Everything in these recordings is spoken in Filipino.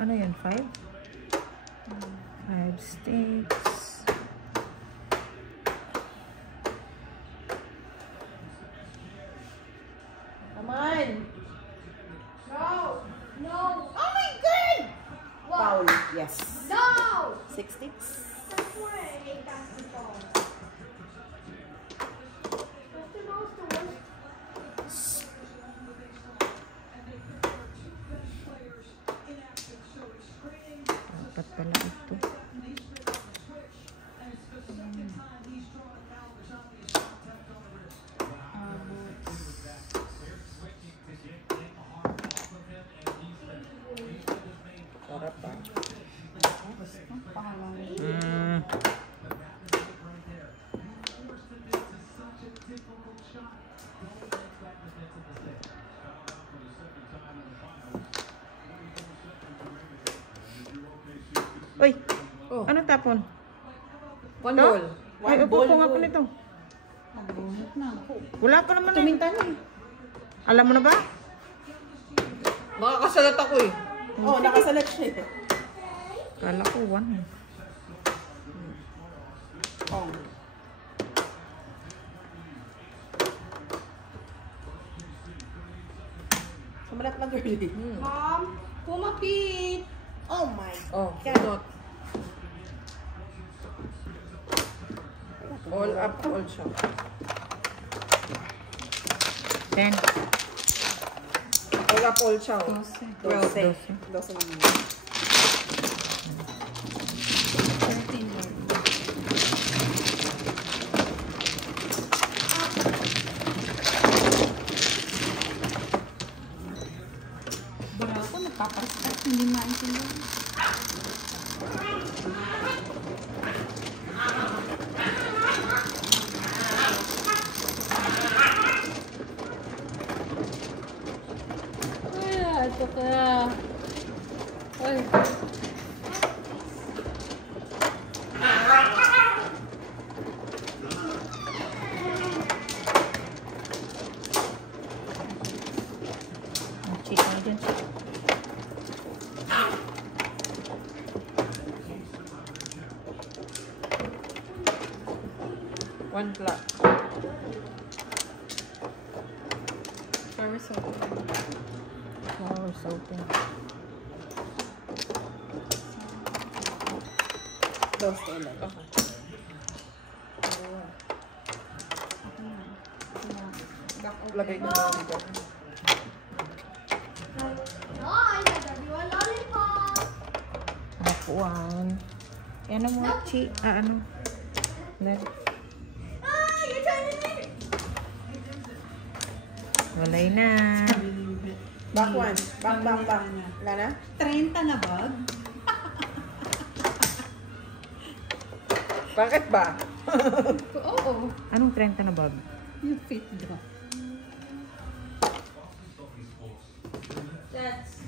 Ano yan? 5? 5 sticks. Come on! No! No! Oh my God! What? Foul. Yes. No! 6 sticks. That's why I hate basketball. That's the most worst. Dapat pala ito. Sarap pa. Uy! Oh. Ano tapon? One Ito? ball. Ay, upo ko nga po nito. Nagbunot na. Wala pa naman eh. Tuminta na eh. Alam mo na ba? Nakakasalat ako eh. Oh, nakasalat siya eh. Kala ko 1 eh. Oh. Samalat na girly. Mom, kumapit. Oh my Oh, God. all up, all siya. 10. All up, all siya. 12. 12. 12 naman. Barako, nagpapastak, hindi maintindihan. Ay, ito ka. Ay. Ang cheat na dyan. One flat. Very soft. Flowers open. Close to 11. Okay. Lagay ko na dito. Nice, I got you a lollipop. Nakuan. Ano mo, chi? Ano? Let. Ah, you're trying to make it. Walay na. Back one. Back. Wala na? 30 na bag? Bakit ba? Oo. Anong 30 na bag? Yung fit daw. That's.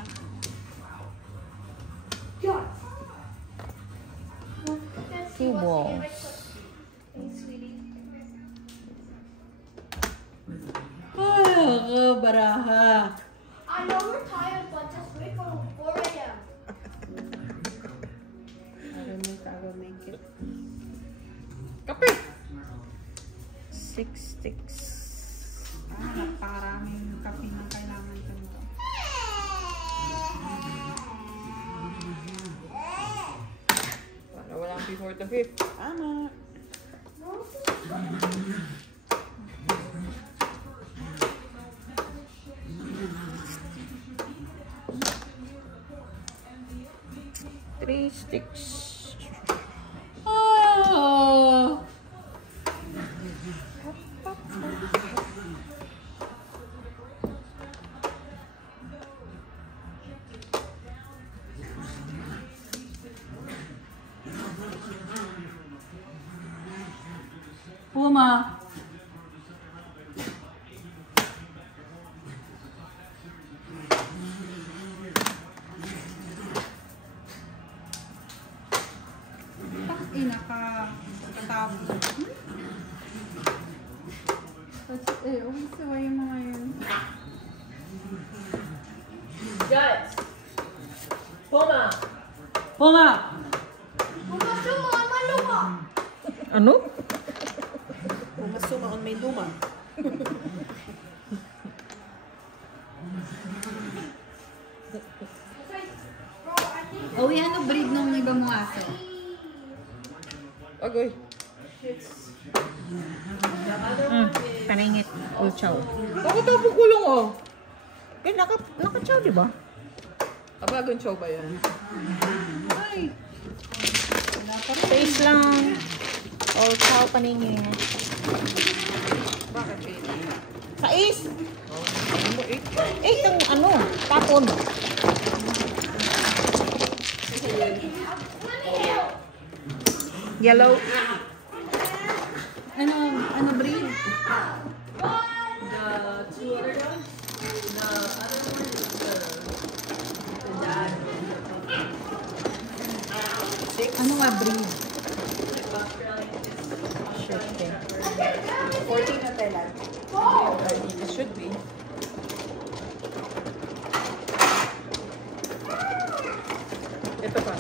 God. Let's see Two what's balls. your favorite cookie, sweetie. Ay, baraha. I know we're tired, but just wait for 4 a.m. I will make it. Kape! 6 sticks. Napakaraming kape na kailangan ko nito. Walang before the 5th. Tama. Three sticks. Oh! Puma. Nakatapos. Umisiwa yung mga yun. Guys. Puma! Bumasuma ang maluma. Ano? Pumasuma on may luma. O, ano breed ng iba mong aso? Agoy. Paningit. Ulchaw. Nakatapong kulong oh. Eh, nakachaw, di ba? Abagang chow ba yan? Ay! Taste lang. Ulchaw, paningit. Bakit eh? Sais! Ano mo eh? Eh, itong ano, tapon. Yellow. Ano breed? Ano nga breed? Shifting. 14 na Thailand. It should be. Ito pa.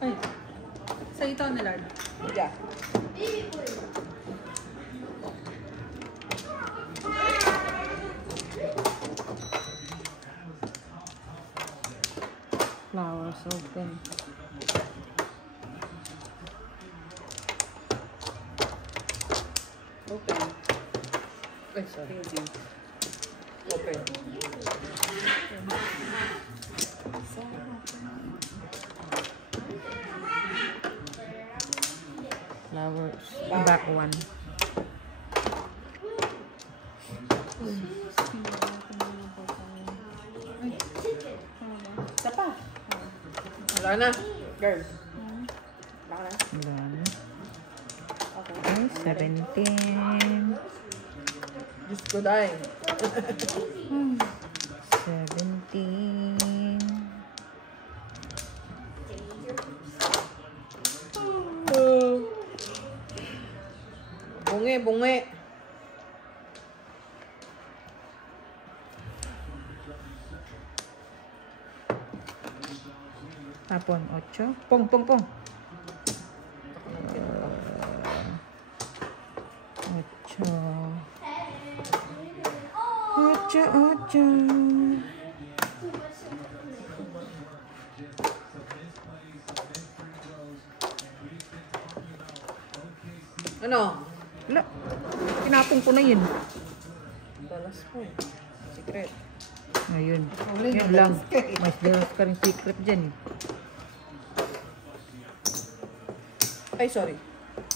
Ay. Sa ito, Nilard. Yeah. Flowers open. Open. Ay, sorry. Open. Flowers. Back one. Isa pa. Wala na. Girl. Wala ka na? Done. Okay. Okay, 17. Diyos ko dahil. 17. Bungi, bungi. Tapon, 8. Pong, pong, pong. 8. Ano? Wala. Tinapon ko na yun. Dalas po. Secret. Ayun. Yun lang. Mas dalas ka rin secret dyan. Ay, sorry.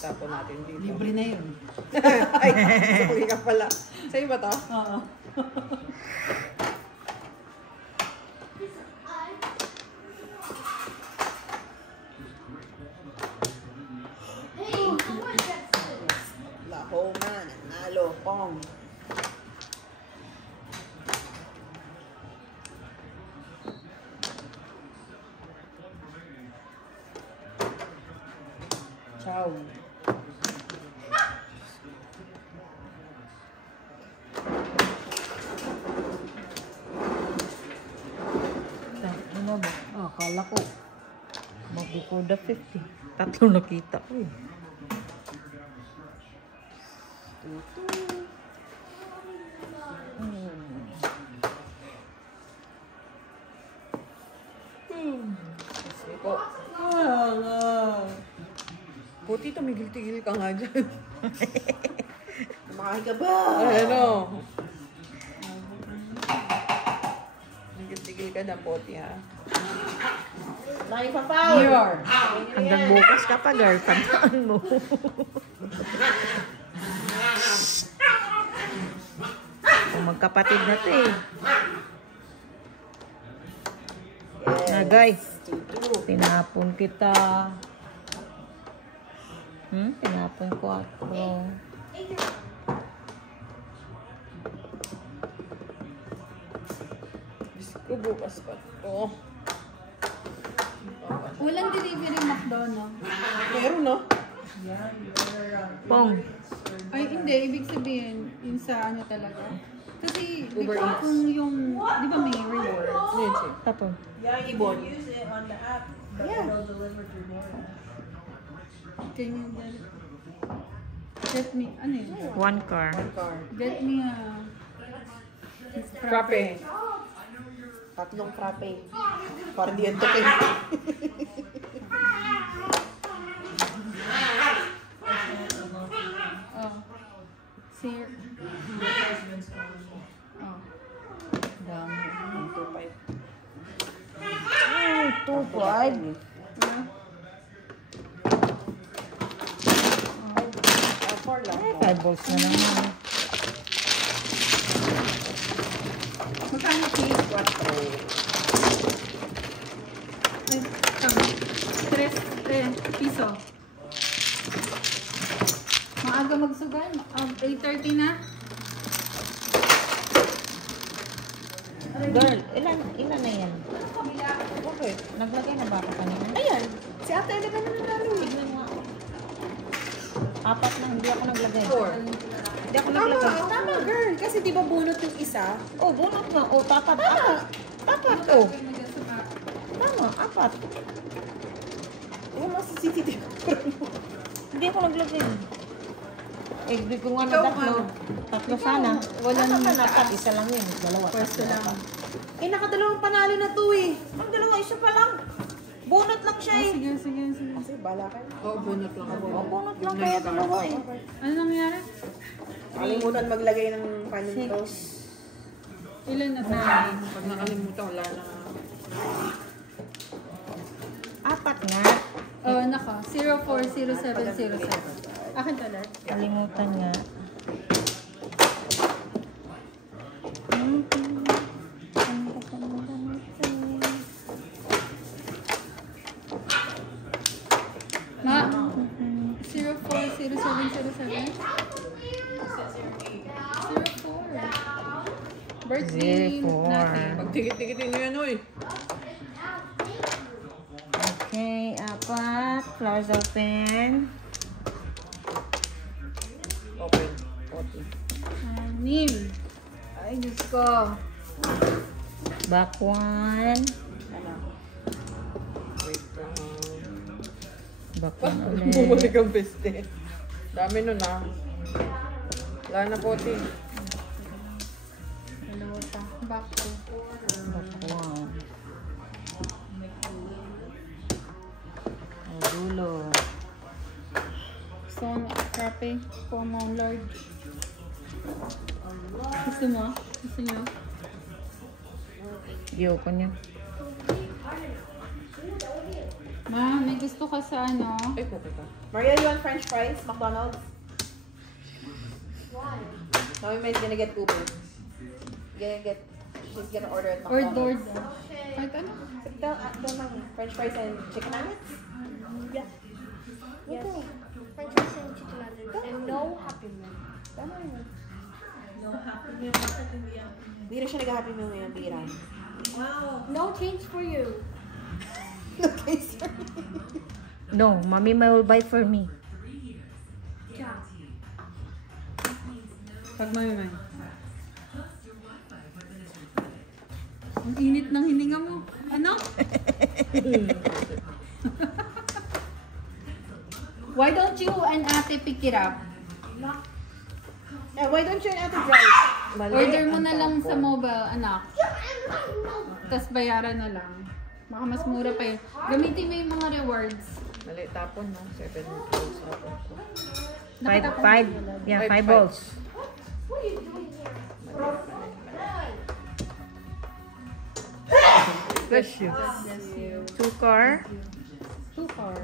Tapon natin dito. Libre na yun. Ay, sorry ka pala. Sa'yo ba to? Oo. Lahoma, nanalo, pong. Ciao. Ano ba? Akala ko. Before the 50. Tatlo nakita ko eh. Kasi po. Puti, tumigil-tigil ka nga dyan. Kumakain ka ba? Ano? Tigil-tigil ka na, Poti, ha? Kumain pa pa. Here. Hanggang bukas ka pa, girl. Tandaan mo. Kung magkapatid na to eh. Nagay. Tinapon kita. Tinapon ko 4. Diyos ko, bukas pa. Oo. Walang delivery McDonald's. Meron, no? Pong. Ay, hindi. Ibig sabihin, yun sa ano talaga. Kasi, di Uber ba Eats. kung yung, di ba may rewards? Yes, Tapos. Yeah, you Ibon. can use it on the app, but Yeah. it'll deliver to your door. Can you get me, ano yun? 1 car. car. Get me a Frappe. Tatlong frappe. Para di yan tukin. Oh. Sir. Oh. Dami. 2.5. 2.5. Yeah. Four lang. 5 balls na lang yun. Magkano cake? 4. Ay, tama. 3 piso. Maaga magsugal. 8:30 na. Girl, ilan na yan? Okay. Naglagay na ba ako kanina? Ayan. Si ate, ano ka na nanalo eh. Tignan mo ako. 4 na, hindi ako naglagay. 4. Hindi ako Tama, naglagay. tama girl. Kasi di ba bunot yung isa? Oh, bunot nga. Oh, tapat. Tapat. Oh. Tama, 4. Yung mga CCTV. Hindi ako naglagay. Eh, di ko nga na Ikaw, tatlo. Tatlo sana. Wala Nasa nang ka na, taas. isa lang yun. Dalawa. Pwesto tatlo. lang. Eh, nakadalawang panalo na to eh. Ang dalawa, isa pa lang. Bunot lang siya eh. Sige, sige, sige. Kasi bala ka. Oo, bunot lang ako. Oh, bunot lang kaya dalawa eh. Ano nangyari? Kalimutan maglagay ng panito. Ilan na tayo? Pag nakalimutan, wala na. 4 nga. Oh, naka. 040707. Akin to lahat. Kalimutan nga. Ma, 040707. 04. Birthday 04. natin. Pag tikit-tikitin nyo yan, oy. Okay, 4. Flowers open. Open. 40. Anim. Ay, Diyos ko. Back 1. Wait lang. Back 1 ulit. Bumalik ang peste. Dami nun, ah. Wala na 40. Dalawa pa. Back to. Back 1. Ang dulo. Gusto ko frappe. Como Lord. Gusto mo? Gusto nyo? Ayoko niya. Ma, may gusto ka sa ano? Ay, puti ka. Maria, you want french fries? McDonald's? Why? Mami's gonna get Uber. She's gonna order at Or McDonald's. DoorDash? Kahit ano? Tell mommy, french fries and chicken nuggets? Yeah. Yes. French fries and chicken nuggets and no Happy Meal. Tama yun. Hindi na siya nag-happy meal ngayon, bira. No change for you. Okay, sir. No, mommy will buy for me. Yeah. Pag mamimay. Ang init ng hininga mo. Ano? Why don't you and ate pick it up? Yeah, why don't you and ate drive? Order mo na lang sa mobile, anak. Tapos bayaran na lang. Baka mas mura pa yun. Gamitin mo yung mga rewards. Mali, tapon, no? 7 balls tapon ko. 5. Yeah, 5 Five. balls. Bless you. Bless you. 2 car. Too far.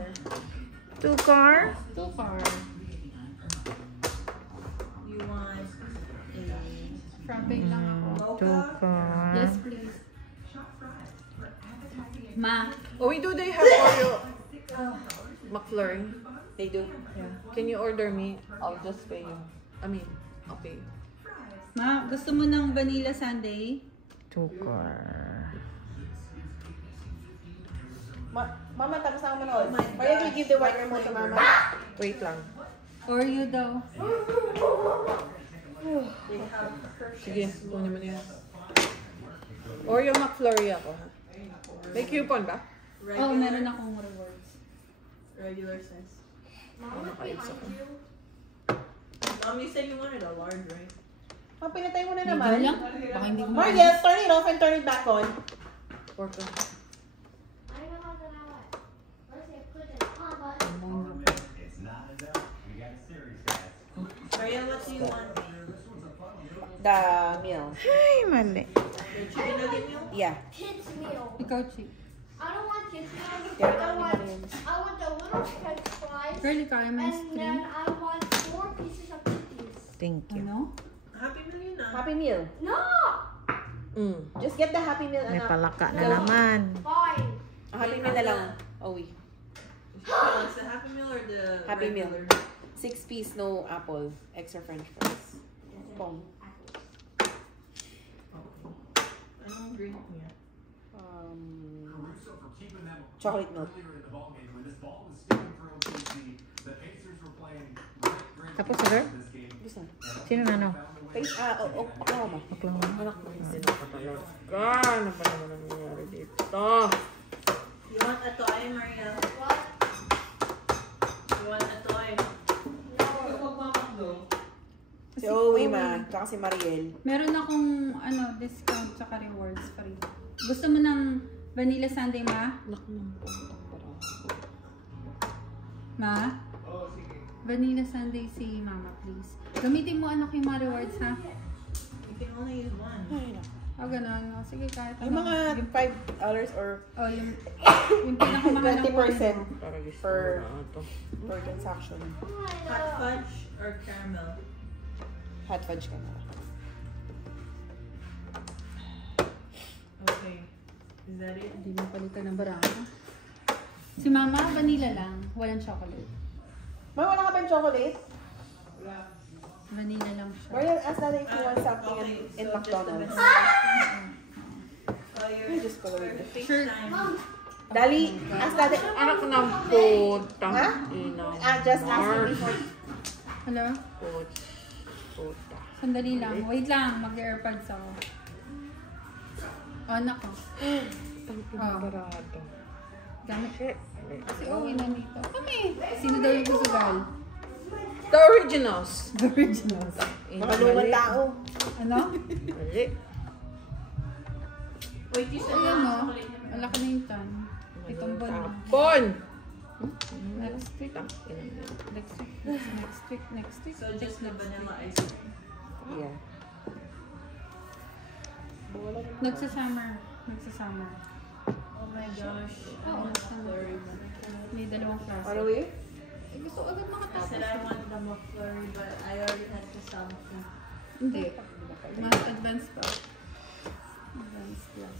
2 car. Too far. You want Frappe lang ako. 2 car. Yes, please. Ma, Oh, wait, do they have Oreo McFlurry? They do. Yeah. Can you order me? I'll just pay you. I mean, I'll pay you. ma, gusto mo ng vanilla sundae? 2 car. Mama, tapos na ako manood. Why don't you give the white remote to Mama? Wait lang. Oreo daw. Sige, kunin mo na yan. Oreo McFlurry ako, ha? May coupon ba? Oo, meron akong rewards. Regular size. Mom, look behind you. Mom, you said you wanted a large, right? Pinatay mo na Medyo naman. lang. Baka hindi mo. Mariel, turn it off and turn it back on. Pork lang. I know how to know it. First, you put it on, but Maria, what do you want? The meal. Ay, mali. The chicken nugget meal? Yeah. kids meal. Ikaw, Chi. I don't want kids meal. Yeah, I want the little French fries. Girl, ikaw ay may And then I want 4 pieces of cookies. Thank you. Ano? Happy Meal yun ah. Happy meal. No! Just get the happy meal, May anak. palaka na naman. Fine. Happy meal na lang. Owi. It's the Happy Meal or the Happy Meal. regular? 6 piece, no apple. Extra french fries. Pong. I'm hungry. Chocolate milk. Tapos, sir? Gusto. Sino na, no? Oklahoma. Oklahoma. Ano ba naman ang nangyari dito? You want a toy, Maria? What? You want a toy? Si Owi ma. Tsaka si Mariel. Meron akong discount tsaka rewards free. Gusto mo ng vanilla sundae, ma? Ma? Vanilla sundae si mama, please. Gamitin mo anak yung mga rewards, ha? You can only use one. O, ganun. O, sige, kahit Yung mga $5 or O, yung pinakamahal na 20% Para gusto Per- ko na ito. per transaction. Hot fudge or caramel? Hot fudge ka na. Okay. Is that it? Hindi mo palitan ng barako. Si mama, vanilla lang. Walang chocolate. Ma, wala ka ba yung chocolate? Vanilla lang siya. Mariel, ask natin if you want something Okay, in so just the McDonald's. vanilla. Oh, you're Just follow it. Sure. FaceTime. Dali, ask natin. Anak ng putang Ha? ina. Just ask him before. Hello? Puta. Sandali lang. Wait lang. Mag-airpods ako. O, anak ko. Oh. Parado. Gamit. Kasi uwi na dito. Kami. Sino daw yung gusugal? The originals. The originals. Makalungan tao. Ano? Mali. Wait, you said Ayan o. chocolate na meron. Malaki na yung tan. Itong bon. Tapon! Next week. Tang ina niya. Next week. Next week. Next week. So just the vanilla ice cream. Yeah. Nagsasummer. Nagsasummer. Oh my gosh. Oo. McFlurry. May dalawang klase. Ano yun? Eh, gusto agad I makatapos. said I want the McFlurry, but I already had the something. Hindi. Mas advanced pa. Advanced class.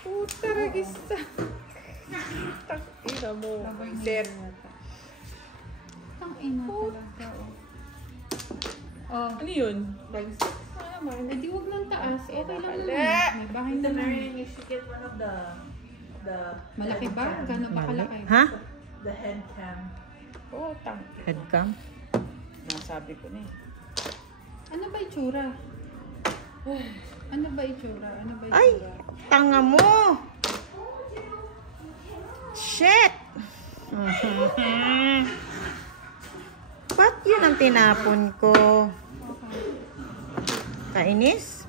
Puta ragisa. Tang ina mo. Set. Tang ina talaga. Oh. Ano yun? Eh, di wag ng taas. Okay lang naman. Mali. May bahay The naman. Marian, you should get one of the Malaki head ba? cam. Gano'n ba Mali. kalaki? Ha? The head cam. Putang. Headcam? Nasabi ko na eh. Ano ba itsura? Ano ba itsura? Ano ba Ay! itsura? Tanga mo! Shit! Ba't yun ang tinapon ko? Okay. Kainis?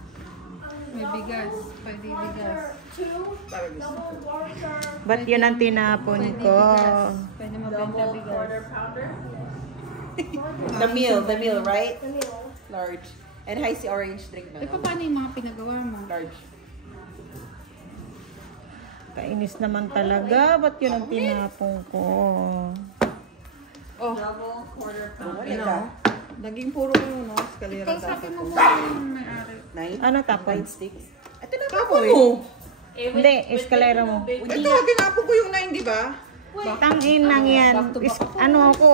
May bigas. Pwede bigas. Double burger. Ba't yun ang tinapon Pwede ko? bigas. Pwede mabenta Double bigas. quarter pounder. The meal, right? The meal. Large. And icy orange drink Eh, na. paano yung mga pinagawa mo? Large. Kainis naman talaga. Ba't yun ang tinapon ko? Double quarter pounder. Wala ka. Naging puro yun, no? Escalera Ikaw sabi dapat mo ko. muna yung may-ari. 9? Ano tapon? 9 sticks. Ito na Tapon mo! Hindi, eskalera mo. Ito, tinapon ko yung 9, di ba? Tangin lang yan. Ano ako?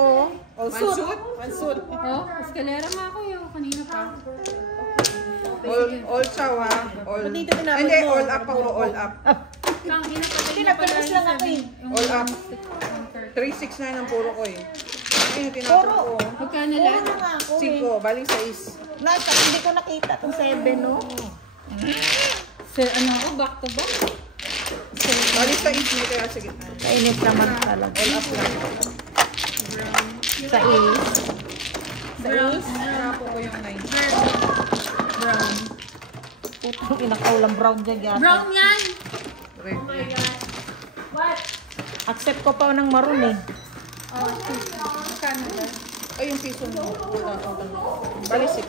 Oh, Mansut? Mansut. Oh, eskalera nga ako yun. Kanina pa. All chow ha? All, Ba't dito tinapon hindi, mo? all up ako, all up. Tang ina pa rin Pinapalis lang ako eh. All up. 369 ang puro ko eh. Ayun, tinatapos ko. Magkano Puro lang? na nga ako eh. 5, baling 6. Nasa, hindi ko nakita itong 7, no? Ano ako, back to back? Baling 6 may kaya sa gitna. Kainit naman talaga. All up lang. Sa is. Brown. Tinapo ko yung 9. Brown. Putang inakaulang brown dyan yata. Brown yan! Red. Accept ko pa ng maroon eh. Oh, magkano lang? Ay, yung piso mo. Baling 6.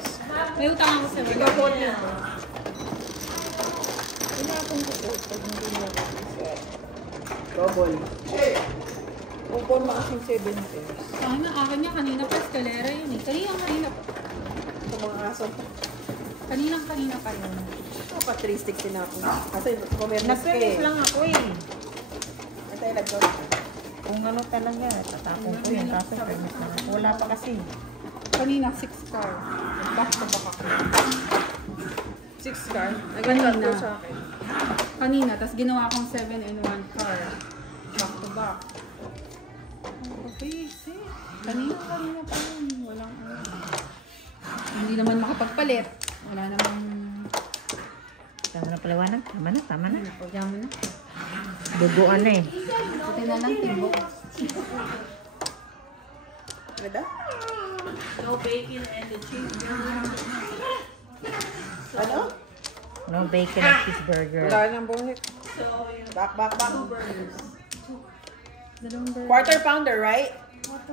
May utang ako sa Ikaw po niya. Double. Upon maaking 7 pairs. Sana akin niya kanina pa escalera yun eh. Kanina pa. Ito mga aso. Kanina pa yun. Ito pa 3 sticks din ako. Kasi kumernis ka Napinis eh. lang ako eh. Ito yung lagyan. Kung ano talaga, tatapon ko yun. Kaso permit na ako. Wala pa kasi. Kanina 6 car. Back to back ako. 6 car. Kanina. Naganda sa akin. Kanina, tapos ginawa akong 7 in 1 car. Back to back. Okay, see? Kanina pa yun. Walang ano. Hindi naman makapagpalit. Wala namang... Tama na palawanan. Tama na. Pagyan mo na. Duguan na eh. Buti na lang tibok. Ano daw? No bacon and the cheeseburger. Ano? No bacon and cheeseburger. Wala nang buhik. So, you know, Back. 2 burgers. Quarter pounder, right?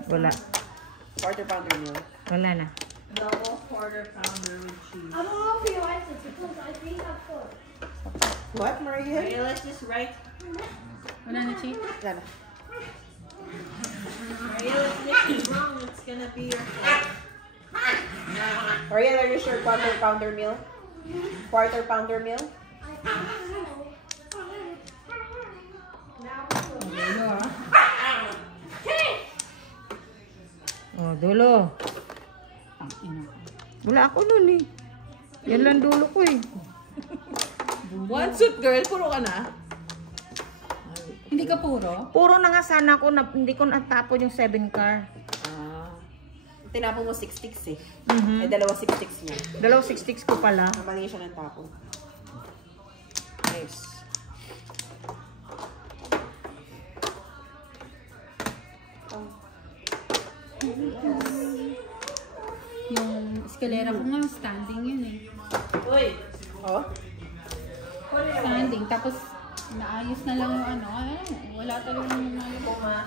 Wala. Quarter pounder meal. Wala na. Double quarter pounder with cheese. I don't know if he likes it because I think I could. What, Maria? Okay, let's just write. Wala na, Chief? Wala na. Maria, if Nick is wrong, it's gonna be your fault. Maria, are you sure quarter pounder meal? Quarter pounder meal? Ulo, ah. Oh, dulo. Ang ina. Wala ako nun eh. Yan lang dulo ko eh. One suit girl, puro ka na. Hindi ka puro? Puro na nga sana ako na hindi ko natapon yung 7 car. Tinapon mo 6 sticks eh. Mhm. Ay, dalawa 6 sticks niya. Dalaw 6 sticks ko pala. Mali siya ng tapon. Nice. Yung escalera ko nga, standing yun eh. Uy, Oh? Standing. Tapos, naayos na lang yung ano. Ay, wala talaga yung ano. Puma.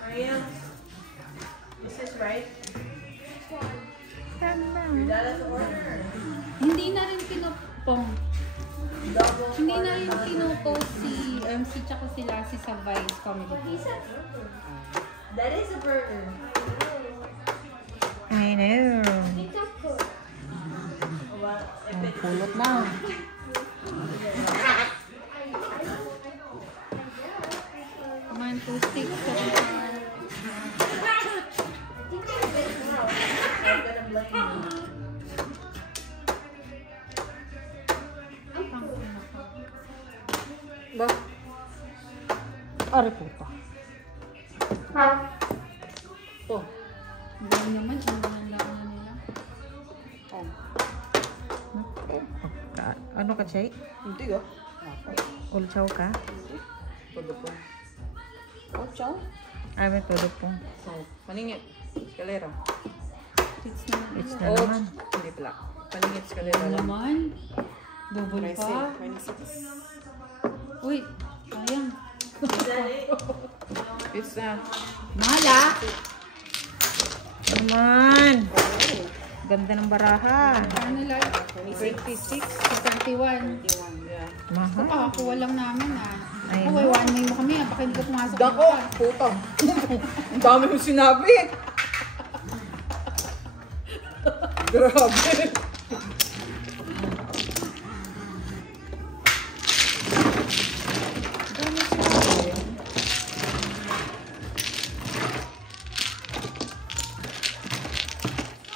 Maria, is this right? Your dad has an order. Hindi na rin pinupong. Double Hindi na quarter rin pounder. pinupost si MC tsaka si Lassie sa Vice Comedy. That is a burger. I know. It's a cook. Well, if Oh, it's pulot na. Kumain 2 sticks. I'm gonna blame you. Ba? Ari puta. Oh. Hindi naman, ang lang na nila. Ano ka, Chay? Hindi oh. Ulchaw ka? Todo po. Oh, chow? Ay, may tulog po. So, paningit. Eskalera. Sticks na. It's na Oh, naman. hindi pala. Paningit eskalera Ano lang. naman? Double pa. 26. Uy, sayang. Is that it? It's na. Mala! Naman. Ganda ng baraha. Ano lang? 26. 31. Yeah. Mahal. Pakakuha lang namin ah. Ay, Okay, one way mo kami ah. Baka hindi ka pumasok. Dako! Putang. Ang dami mong sinabi. Grabe. Dami sinabi.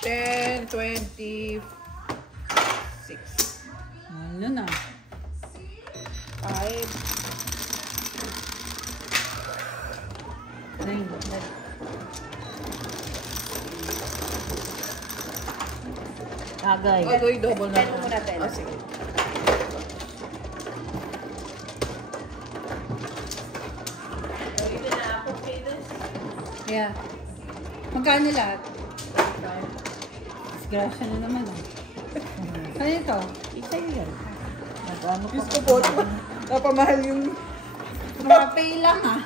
$10,000. 26. Ano na? 5. 9. Agay. Agoy, double na. 10 muna, 10. Oh, sige. Are you gonna Apple Pay this? Yeah. Magkano lahat? Disgrasya na naman ah. Ano ito? Isa yun. Nag-ano Diyos ko po, napamahal yung Rapay lang ah.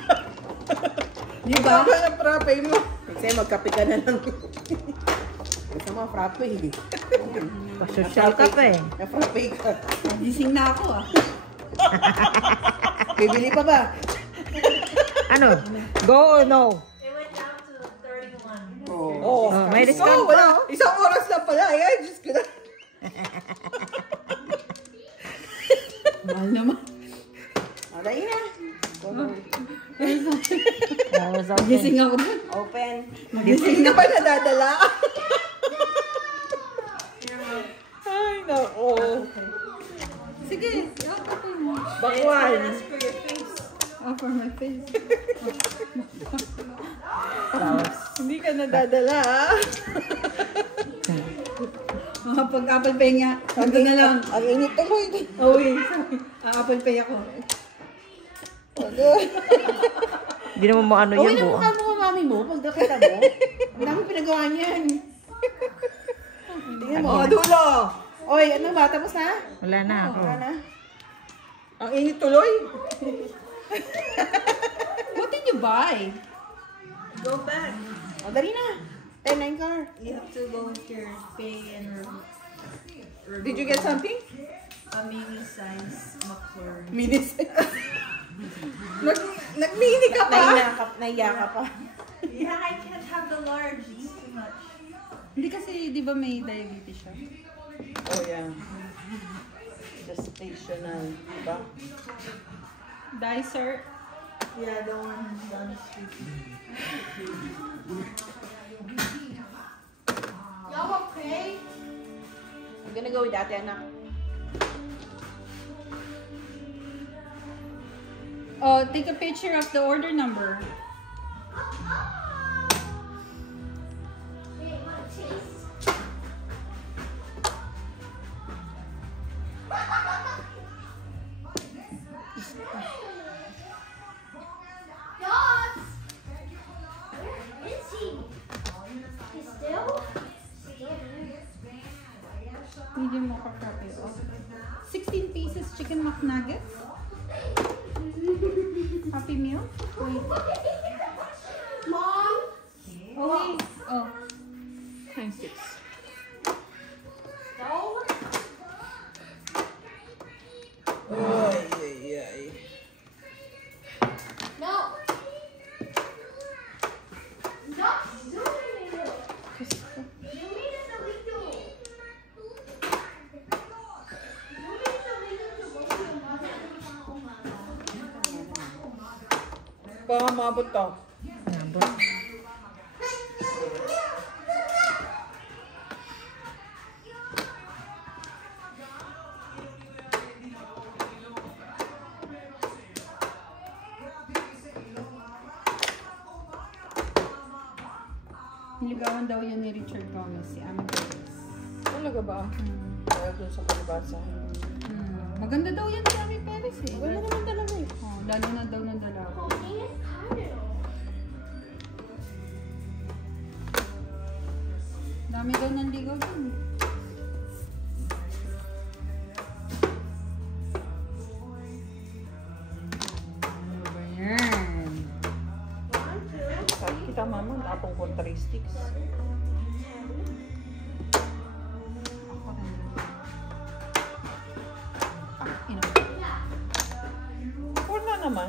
Di ba? Diba? Na frappe mo. Kasi magkape ka na lang. Gusto mo, frappe eh. Pasosyal ka pa eh. Na-frappe ka. Gising na ako ah. Bibili pa ba? Ano? Go or no? It went down to 31. Oo. Oh, may discount Oh, wala. pa. Isang oras lang pala. Ay, Diyos ko na. Mahal naman. Dali na. Gising ako dun. Open. Hindi na ba nadadala? Ay, nako. Sige, i-offer mo. Bakwan. That's for your face. Offer my face. Hindi ka nadadala, ha? Pag Apple Pay nga, hanggang na lang. Ang init tuloy. Uy, Apple Pay ako. Hindi naman mo ano Uy, yun, nang buo. mukha mo ka mami mo pag nakita mo. Ang dami pinagawa niyan. Tingnan mo. Oh, dulo. Oy, ano ba? Tapos na? Wala na ako. Wala na? Ang init tuloy. What did you buy? Go back. O, dali na. 10-9 car. You have to go with your pay and Did you get something? a mini size McFlurry. Minis. Nag-mini ka pa. Naiya ka pa. Yeah, I can't have the large. It's too much. Hindi kasi, di ba may diabetes siya? Oh, yeah. Gestational, diba? Dicer. Yeah, the one down the street. Y'all okay? I'm gonna go with ate, anak. Oh, take a picture of the order number. Hey, want a taste? Dogs! Where is he? He's still? Medium mocha frappe. Oh. 16 pieces chicken McNuggets. Happy Meal. Wait. Mom? Oh, wait. Oh. Times 6. No? Ay, ay, ay. No! Stop doing it! You need a salito! You need a salito to go to your mother. Baka mabot to. Nabot. Niligawan daw yun ni Richard Gomez, si Amadeus. Talaga ba? Kaya dun sa kalibasa. Maganda daw yan si Ami Perez eh. Wala naman talaga eh. Oh, lalo na daw ng dalawa. He is tired. Dami daw ng ligaw dun. Ano ba yan? Sabi kita mama, atong contrastics. Ino. Wala naman.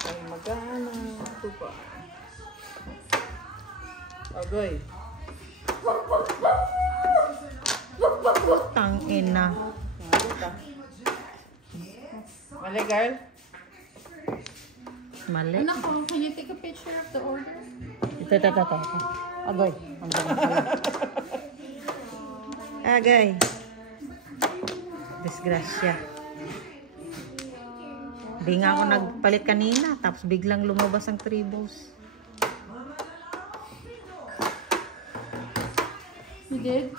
Ay, magana. Ito pa. Agay. Tang ina. Mali, girl. Mali. Anak ko, can you take a picture of the order? Ito. Agoy. Ang galing pala. Agay. Disgrasya. Di nga ako nagpalit kanina. Tapos biglang lumabas ang tribos. You did?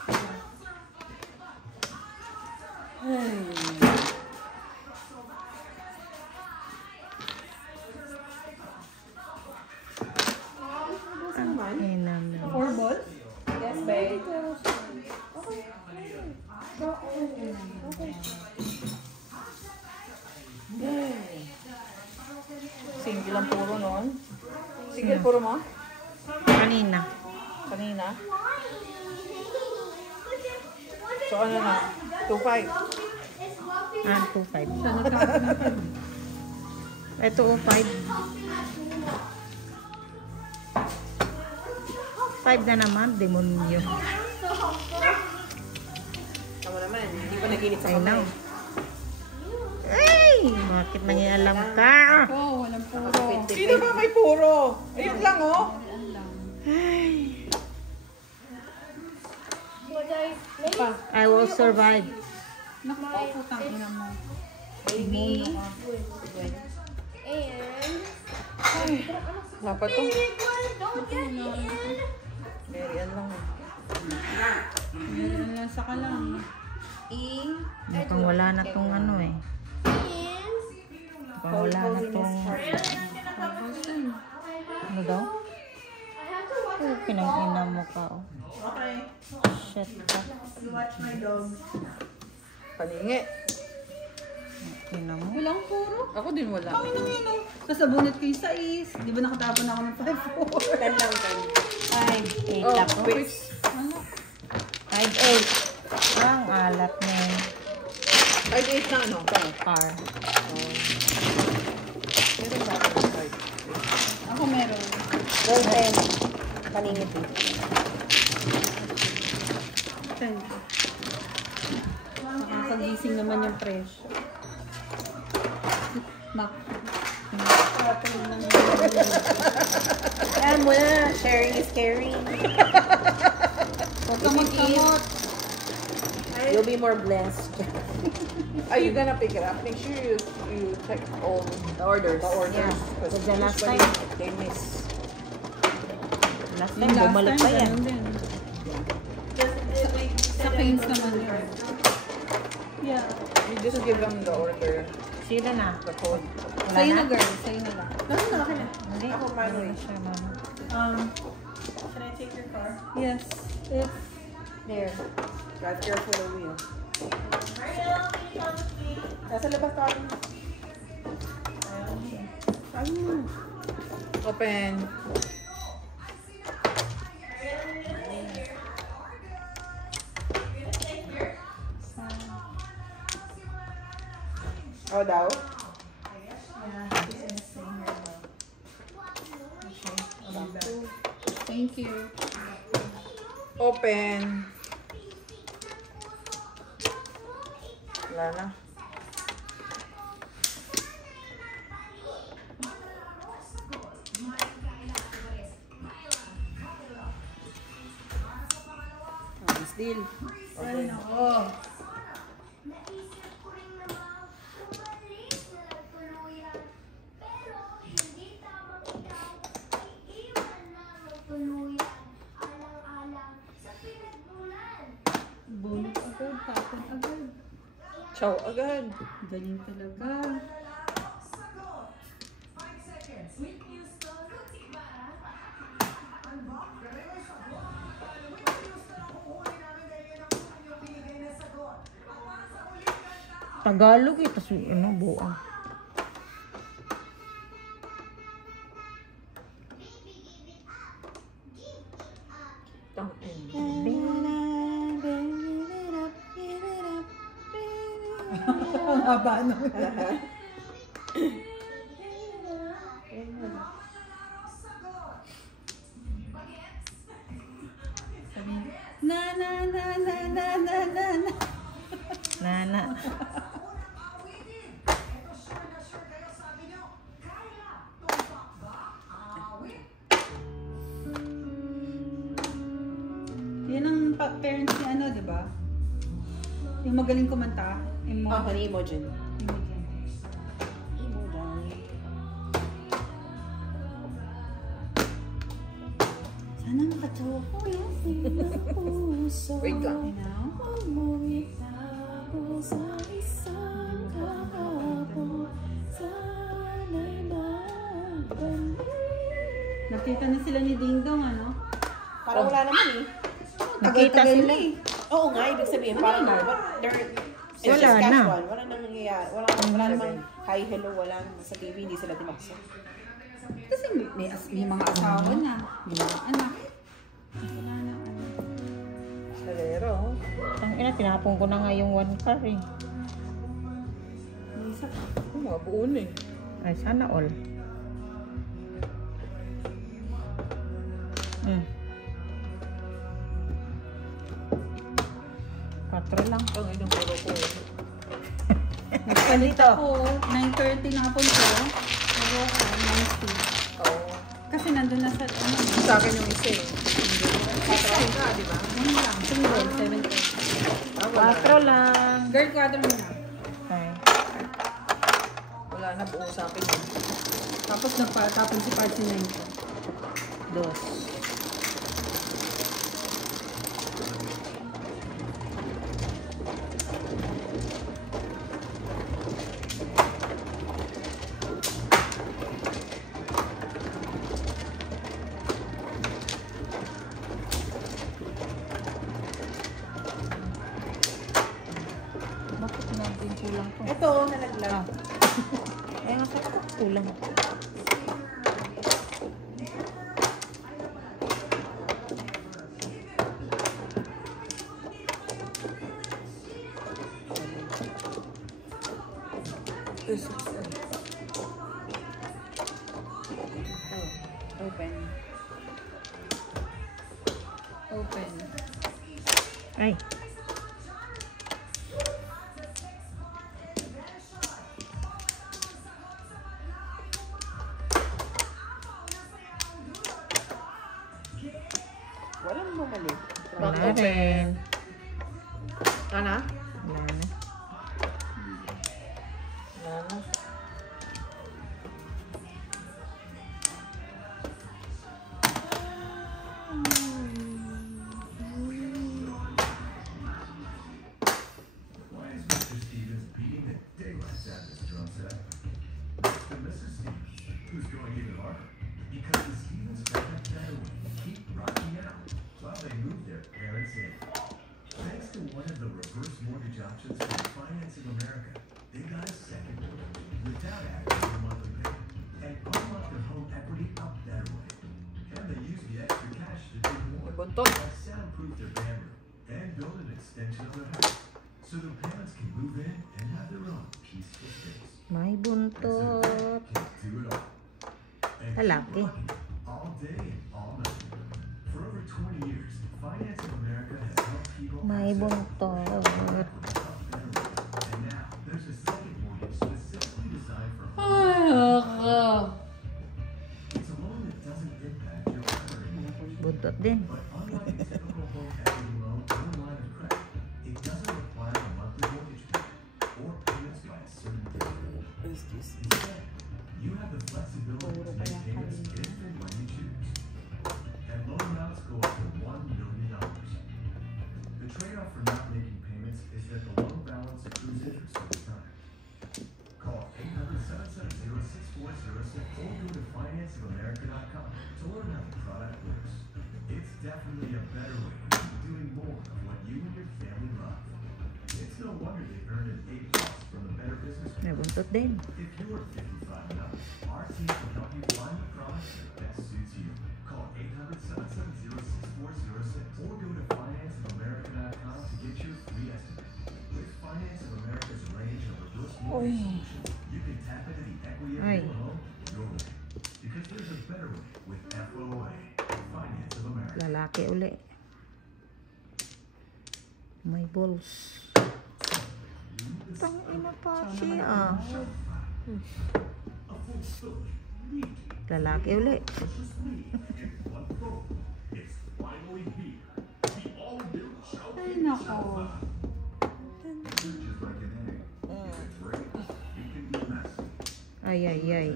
Ina na. 4 balls? Yes, babe. Single lang puro noon. Single puro mo? Kanina. Kanina? So ano na? 2-5. 2.5. Siya nagkakaroon. Ito 5. 5 na naman. Demonyo. Tama naman. Hindi pa naginit sa I know. kamay. Ay! Bakit nangialam ka? Oh, walang puro. Sino ba may puro? Ayun lang, oh. Yan lang. Pa. I will survive. Naku, putang ina mo. Baby. And Dapat to. don't get in. Very lang. Meron lang sa kalang. Mukhang wala na tong ano eh. In. Mukhang wala na tong... Ano daw? I have to watch Oh, pinang-ina mo ka oh. Okay. Shit ka. You watch my dog. Paningi. Ina mo. Walang puro. Ako din wala. Ano yun oh? Kasabunot ko yung sais. Di ba nakatapon ako ng 5-4? 10 lang, 10. 5, 8 lang oh. wait. Ano? 5, 8. Ang alat na eh. 5-8 na ano? Car. Meron ba ako ng 5? Ako meron. Go 10. Paningit eh. 10. Nakakagising naman yung presyo. Nak. Ayan mo na. Sharing is caring. Huwag ka magkamot. You'll be more blessed. Are you gonna pick it up? Make sure you check all The orders. the orders. Yeah. Because Because the last usually time- they miss. Last Yung time, bumalik pa yan. ganun din. Sa Canes naman yun. Yeah. You just give them the order, Sila na. the code. Wala Sa'yo na? na girl. Sa'yo na lang. Ano na, okay na. Hindi. Ako, by the way. Wala siya, mama. Can I take your car? Yes. If There. Drive careful the wheel. Nasa labas ka. Open. Oh, daw? thank you. Open. Wala na. Still. Okay. Oh. Bunot agad. Tapon agad. Chow agad. Galing talaga. Tagalog eh. Tapos ano, buang. Ang haba naman. Sabihin, na na na na na na na na. Yan ang parents ni ano, di ba? Yung magaling kumanta. Yung Ah, ni Imogen. Imogen. Sana makatawa ko. Wait lang. You know? Nakita na sila ni Ding Dong, ano? Parang wala naman eh. Nakita Tagal-tagal sila. na eh. Oo nga, ibig sabihin, parang it's Wala just na. casual. Wala nang nangyayari. Wala namang hi, hello, wala. Sa TV, hindi sila tinakso. Kasi may mga asawa na, may mga anak. Wala na. Salero. Ang ina, tinapon ko na nga yung 1 car eh. May isa pa. Mga buo na eh. Ay, sana all. Hmm. 4 lang. Ang inang puro ko. Nagpalit ako, 9:30 na hapon ko. Nag-walk 9:30. Oo. Kasi nandun na sa, ano, Sa akin yung isa eh. Patry ka, di ba? ano lang, single, 7:30. 4 lang. Girl, 4 muna. Okay. Wala na buo sa akin yun. Tapos nagpatapon si Parsi 9 ko. 2. Bakit natin kulang to? Ito, nalaglag. Eh, nga sabi ko, kulang. Open. Open. Ay. Walang bumalik. Wala rin. Ana? Wala na. Wala na. Buntot. May buntot. Lalaki. May buntot. Ay, ako. Buntot din. May buntot din. Uy. Ay. Lalaki uli. May balls. Pachi, ah. Lalaki uli. Ay, nako. Ay, ay, ay.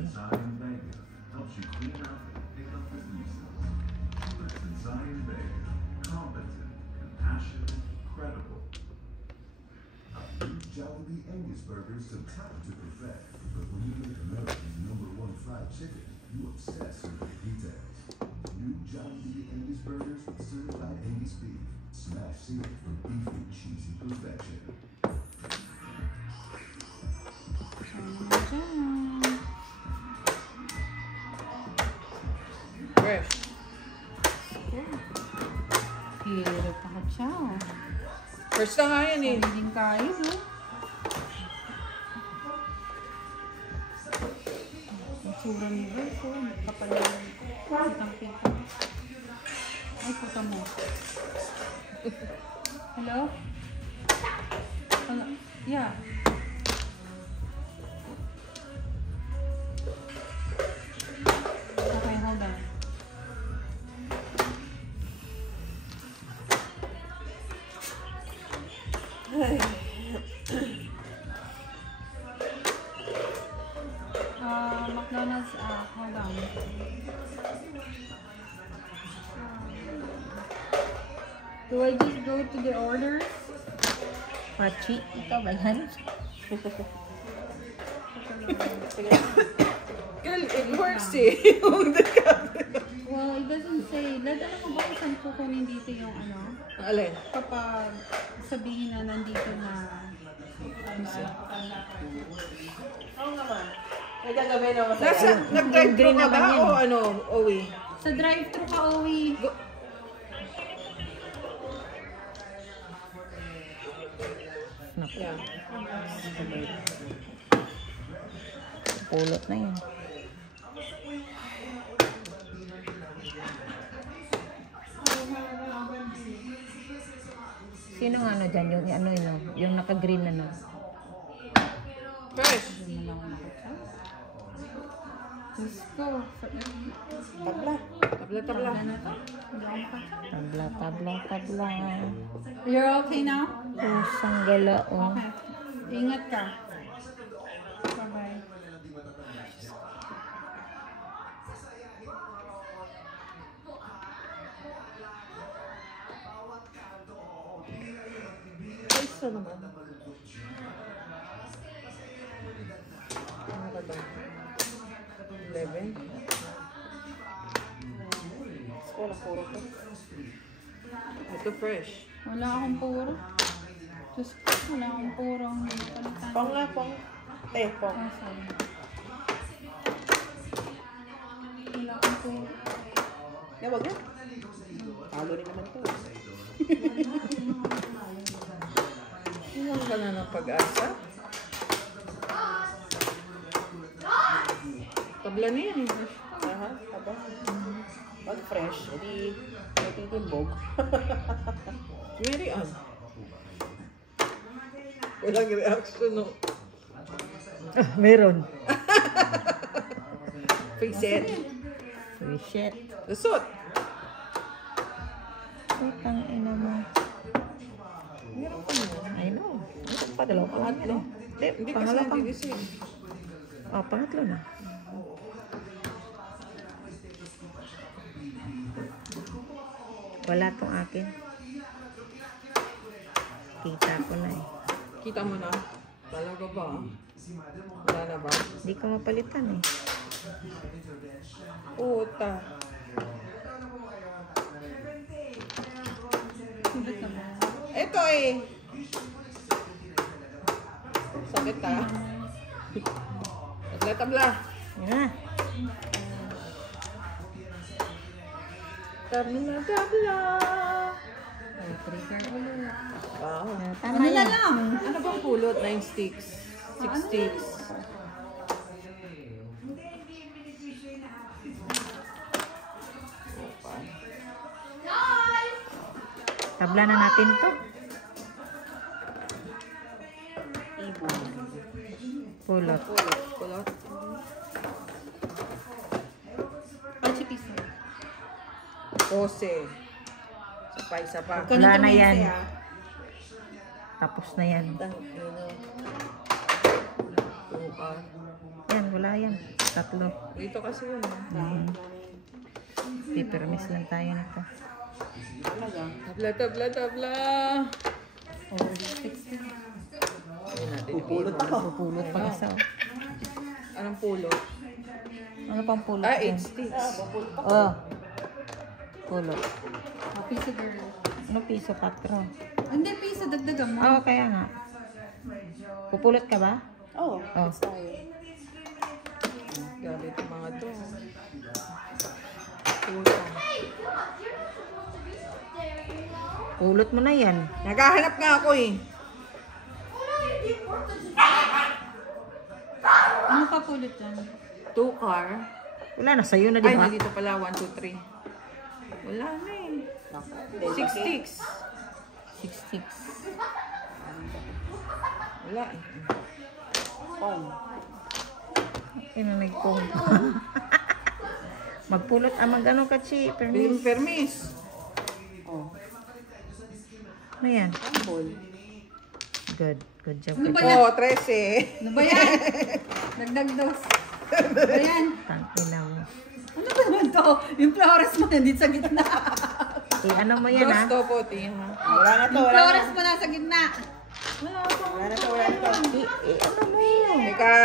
Jollibee Angus burgers took time to perfect, but when you make America's #1 fried chicken, you obsess with the details. New Jollibee Angus burgers with certified Angus beef, smash seared for beefy, cheesy perfection. Fresh. Hirap ako siya. First na nga yan eh. Hindi kayo, no? Ang tsura ni Verso. Kapal yung kitang-kita. Ay, puta mo. Hello? Hello? Yeah. Okay, hold on. McDonald's, hold on. Do I just go to the orders? Pachi, ikaw ba yan? Girl, it works eh. Well, it doesn't say. Dadala ko ba kung saan kukunin dito yung ano? Alin? Kapag sabihin na nandito na Oo naman. May gagawin na masaya. Nasa, nag-drive-thru ka ba o ano, Owi? sa drive-thru ka, Owi. Yeah. Pulot na yan. Sino nga ano dyan? Yung ano yun? Yung naka-green na no? Fresh. Let's go. Tabla. Tabla-tabla. Tabla na to. Hindi ako makasama. Tabla, tabla, tabla. You're okay now? Pusang gala, oh. Okay. Ingat ka. Bye-bye. Ay, isa naman. Ano ka ba? 11? Wala puro to. Ito fresh. Wala akong puro. Diyos ko, wala akong puro. Palitan. Pong nga, pong. Pong. Ah, sorry. Wala akong puro. Yeah, wag na. Talo rin naman to. Iwan ka na ng pag-asa. Tabla na yan eh. Aha, taba. Pag fresh, edi natitimbog. Mary Ann. Walang reaction no. Meron. Fix it. Oh, shit. Lusot. Putang ina mo. Meron pa mo. I know. Meron pa, dalawa pa lang yan eh. Hindi kasi Pangalawa pa. natigising. Oh, pangatlo na. Wala tong akin. Kita ko na eh. Kita mo na. Talaga ba? Wala na ba? Hindi ko mapalitan eh. Puta. Ito eh. Sakit ah. Tabla-tabla. Yan. Tabla-tabla. Trigger ulit. Wow. Tama Ano na yan. lang? Ano bang pulot? 9 sticks. 6 sticks. Tabla na natin to. Ibo. Pulot. Kulot. Pachi piso. Pose. Isa pa. Wala na yan. Tapos na yan. Yan, wala yan. 3. Dito kasi yun. Pipermis lang tayo nito. Tabla. Oh, 60. Pupulot pa isa. Anong pulot? Ano pang pulot? Ah, yan? 8 sticks. Oh. Pulot. Piso girl. Ano piso? 4. Hindi, piso. Dagdagan mo. Oo, kaya nga. Pupulot ka ba? Oh, Oh. Grabe itong mga to. Pulot. Pulot mo na yan. Naghahanap nga ako eh. Ano pa pulot yan? 2 car. Wala na, sa'yo na, di Ay, ba? nandito pala. 1, 2, 3. Wala na eh. 6 sticks. 6. Wala eh. Nagpong. Magpulot, mag-ano ka, Chi? Permis. Permis. Ano yan? Good. Good job. Ano Good ba job. yan? Oh, 13. Ano ba yan? Dagdag dos. Ano ba yan? Tangina mo. Ano ba naman to? Yung flores mo nandito sa gitna. Ano mo yan, ha? Dos to po, ha? Wala na to, Yung wala na. flores mo nasa gitna. Wala na to, wala na to. Ano mo? Teka.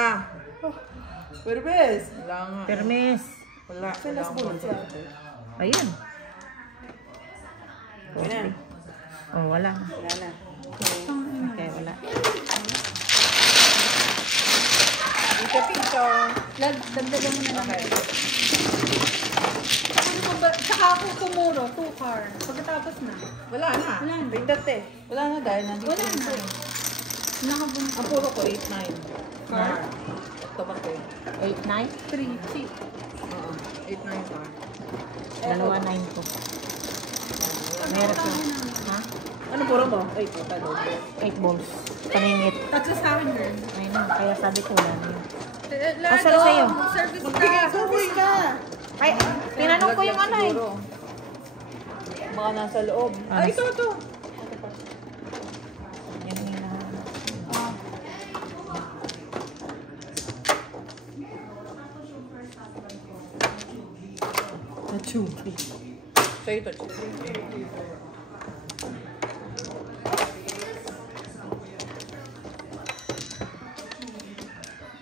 Permis. Wala nga. Permis. Wala. Wala nga. Ayun. Wala na. Oh, wala. Wala na. Okay, wala. Pizza. Dagdagan mo na lang. Saka ako tumuro. 2 car. Pagkatapos na. Wala na. Wala na. Pindot eh. Wala na dahil nandito. Wala na. Nakabunta. Ang puro ko 8-9. Car? Ito ba ko? 8, 3 cheap. Oo. 8-9 car. 9. 9 ko. Meron ko. Ha? Ano puro mo? Ay, puta doon. 8 balls. Paningit. Tatlo sa akin, girl. Ayun, kaya sabi ko wala na yun. Lado, Asan sa'yo? service Magbigay ka. service ka. Ay, tinanong ko yung ano eh. Baka nasa loob. Ah, Ay, ito. Yan ang hinahanap. Nachubi. Sa'yo ito.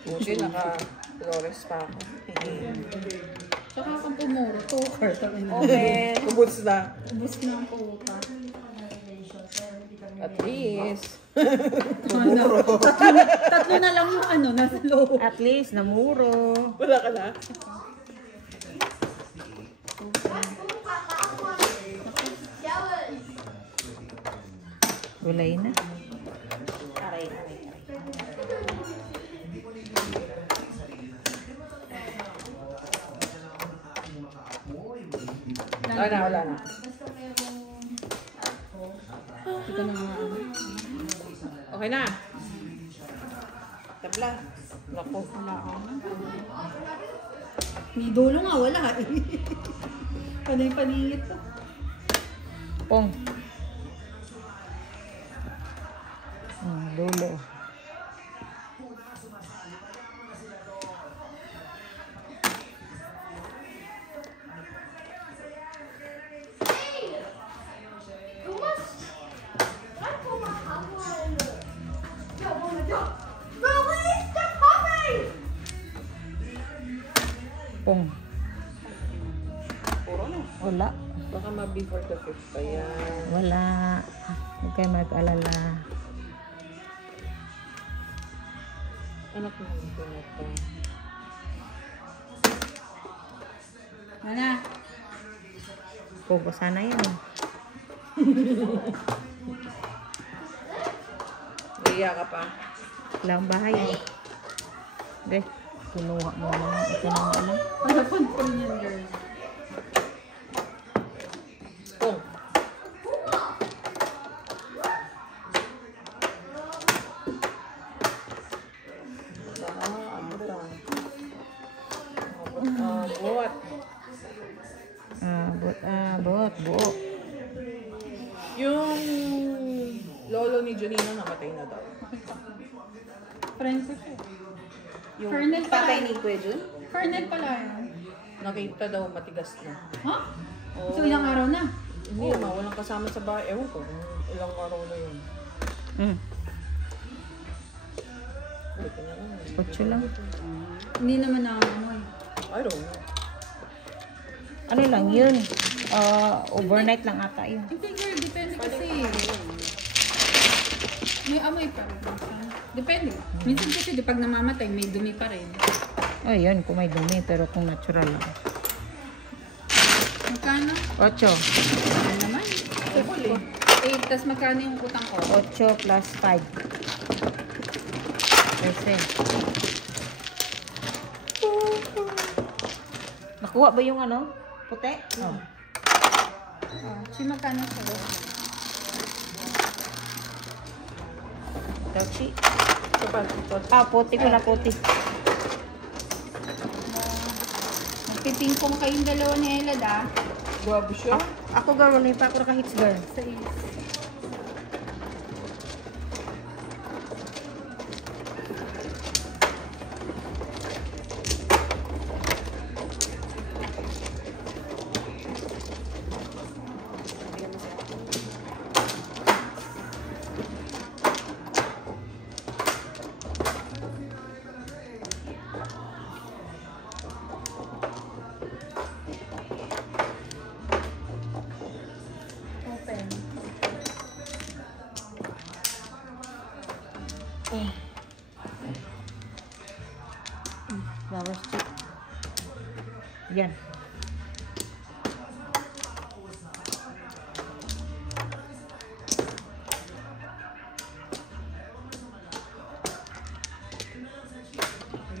Buti naka-flores pa ako. Saka akong tumuro. 2 car. Okay. Kubuts na. Ubus na ang puta. At least. Tatlo na lang yung ano, nasa loob. At least, namuro. Wala ka na? Gulay na. Aray. Wala na. Ito na nga. Okay na. Tabla. Naku. May dulo nga, wala eh. Panay-paningit to. Pong. Dulo. Pong. Puro na. Wala. Baka ma-before the 5th pa yan. Wala. Huwag kayo mag-alala. Anak mo ito na ito. Mana? Pogo sana yan eh. Naiya ka pa. Wala akong bahay eh. Okay. Kinuha mo na. Ito na ang alam. Ano pun yan, girl? Pong. daw. Friend ko siya. Yung Colonel pala. tatay ni Kuya Jun? Colonel pala yun. Nakita daw matigas na. Ha? So, ilang araw na? Hindi naman, walang kasama sa bahay. Ewan ko kung ilang araw na yun. Buti na lang. 8 lang. Hindi naman nakakamoy. I don't know. Ano lang yun? Overnight lang ata yun. Hindi, girl. Depende kasi. May amoy pa rin. Depende. Minsan kasi di pag namamatay, may dumi pa rin. Oh, yun. Kung may dumi. Pero kung natural lang. Magkano? 8. Ano naman? Simple eh. 8, tas magkano yung utang ko? 8 plus 5. Kasi. Nakuha ba yung ano? Puti? Oh. Si magkano sa Tauchi. Kapag, Puti ko na puti. Magpipingpong kayong dalawa ni Elad ah. grabe siya. Ako girl, wala pa ako nakahits girl. Sa is. Flower stick. Yan.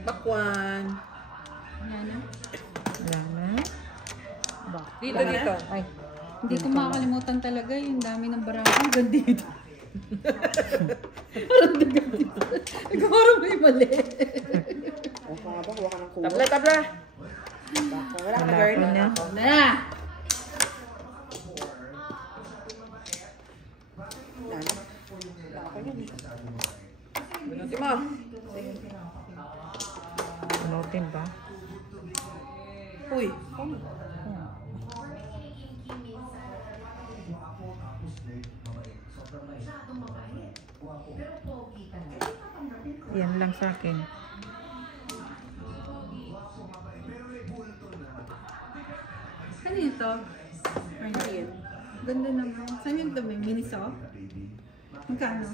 Bakwan. Yan na. Wala na. Ba? Dito, dito. Ay. Hindi ko makakalimutan talaga yung dami ng barako. Ang ganda dito. Parang dagat dito. Parang may mali. Huwag ka ng kuha. Tabla, tabla. Wala ka na, Wala girl. ko na. Na! Binuti mo. Pinutin ba? Uy. Yan lang sa akin. Ano ito? Ayun. Ganda naman. Saan yung dumi? Miniso? Magkano? 17?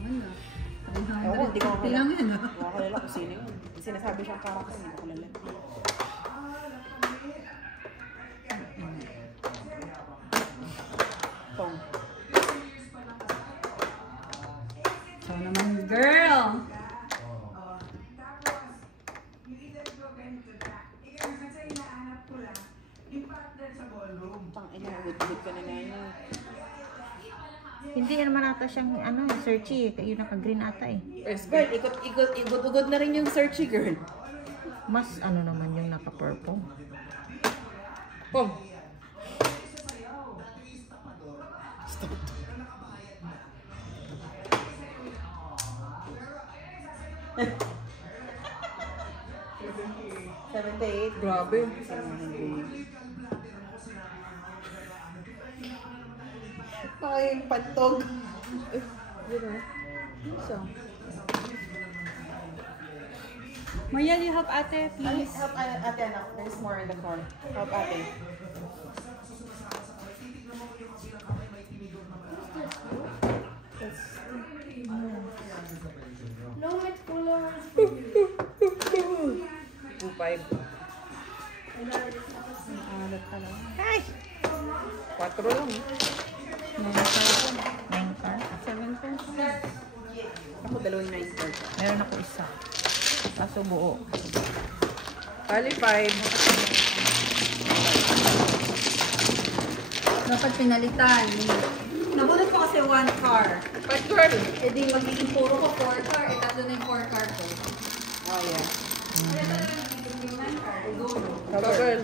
Wala. Ewan, hindi ko 350 lang yan ah. Huwag ka kung sino yun. Sinasabi siyang karakter, hindi ko kilala. Pong. So naman, girl! Tang ina, good ka na na. Hindi naman ata siyang ano, searchy. Yung naka-green ata eh. Girl, ikot-ugod na rin yung searchy, girl. Mas ano naman yung naka-purple. Pong. Grabe. Ay, pantog. Isa. Maria, you help ate, please. Help ate, anak. There's more in the car. Help ate. No, it's fuller. 2.5. Ay! 4 lang eh. 9 car. 7 pesos. Ako, dalawang 9 card. Meron ako isa. Kaso buo. Bali 5. Dapat pinalitan. Nabulot ko kasi 1 car. 5.12. E di magiging puro ko 4 car. Eh, tatlo na yung 4 car ko. Oh, yeah. Cover.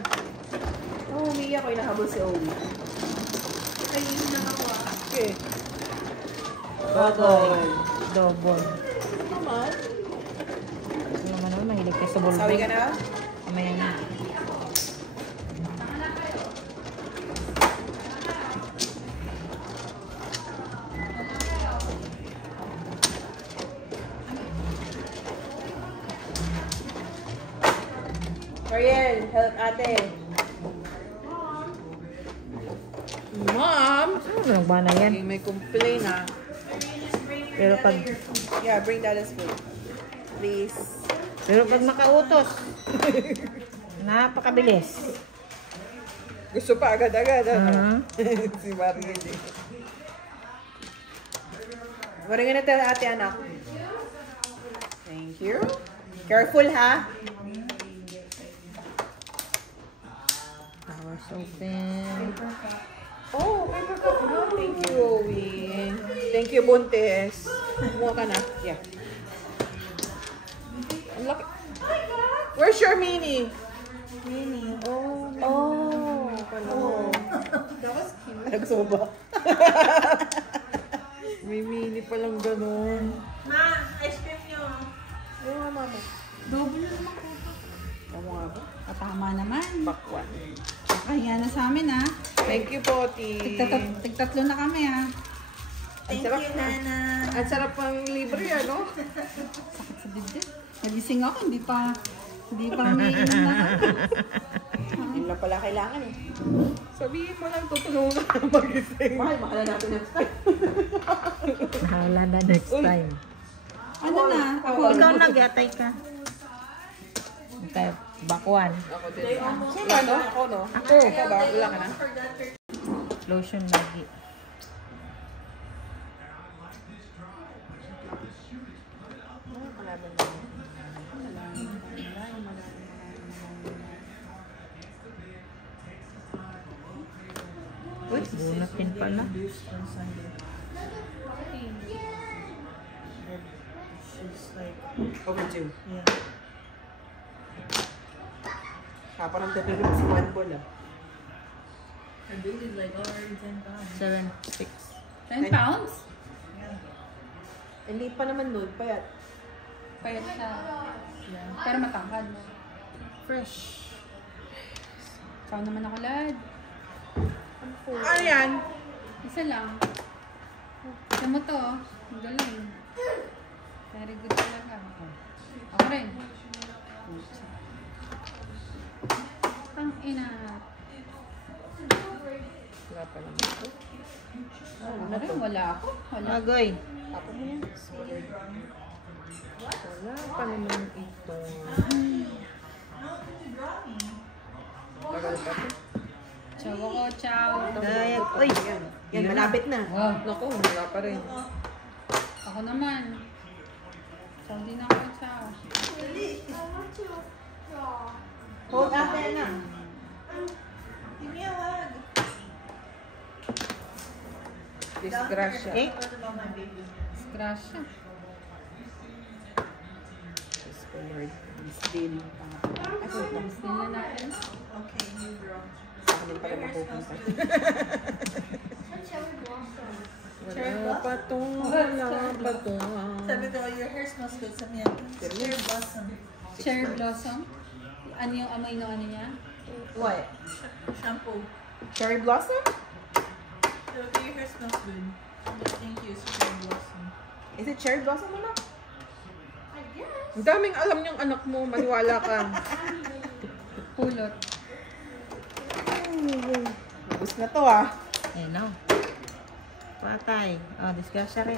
Oh, umiiyak ko. Inahabol si Owie. Okay. Double. Come on. Ano naman mahilig kayo sa bulbul. Sawi ka na? Mamaya na. Ariel, help ate. Mom! Ano nagbana yan? Okay, may complain ah. Pero pag Yeah, bring Dada's food. Please. nakautos. Napakabilis. Gusto pa agad-agad, ano? Mhm. Si Mariel eh. What are you gonna tell ate, anak? Thank you. Careful, ha? Flowers open. Oh, paper cup na. Thank you, Owen. Thank you, Buntes. Kumuha ka na. Yeah. Ang laki. Where's your mini? Mini. Oh. Oh. That was cute. Gusto mo ba? May mini palang ganun. Ma, ice cream nyo. Oo nga, mama. Double na naman ko. Tama nga ba? Tama naman. Bakwan. Kaya na sa amin ha. Thank you, Poti. Tigtatlo na kami ha. Thank you, Nana. Ang sarap pang libre, ano? Sakit sa dibdib. Nagising ako, hindi pa may Yun lang pala kailangan eh. Sabihin mo lang, tutulungan ka magising. Mahal, mahal na natin next time. Bahala na next time. Ano na? Ako. Ikaw nagyatay ka. Okay, bakwan. Ako din. Sino, ano? Ako, no? Ako. Ikaw ba? Wala ka na? Lotion lagi. Uy, bunot din pala. Overdue. Yeah. Parang dapat si one ball ah. I billed like already 10 pounds. 7, 6. 10 pounds? Hindi pa naman nun, payat. Payat siya. Pero matangkad. Fresh. Ikaw naman ako, lad. Ano yan? Isa lang. Isa mo to. Ang galing. Very good talaga. Ako rin. Ang ina. Wala pa naman ito. Ako rin, wala ako. Wala. Agoy. Wala pa naman ito. Tagal pa ito. Ciao ako, ciao. Dayag. Uy, Yan, malapit na. Oh, Naku, wala pa rin. ako naman. Ciao din ako, ciao. Hold ate na. Disgrasya. eh, Scratch siya. Diyos ko, Lord. Miss Bill. Tapos nila natin. Okay, you girl. Sa akin pala mapupunta. Wala pa to. Wala pa to. Sabi ko, your hair smells good. Sabi niya, cherry blossom. Cherry blossom. Ano yung amoy no ano niya? What? Shampoo. Cherry blossom? Sabi ko, your hair smells good. Thank you, cherry blossom. Is it cherry blossom muna? Ang daming alam niyang anak mo. Maniwala ka. Pulot. Ubus na to ah. eh no. Patay. Oh, disgrasya rin.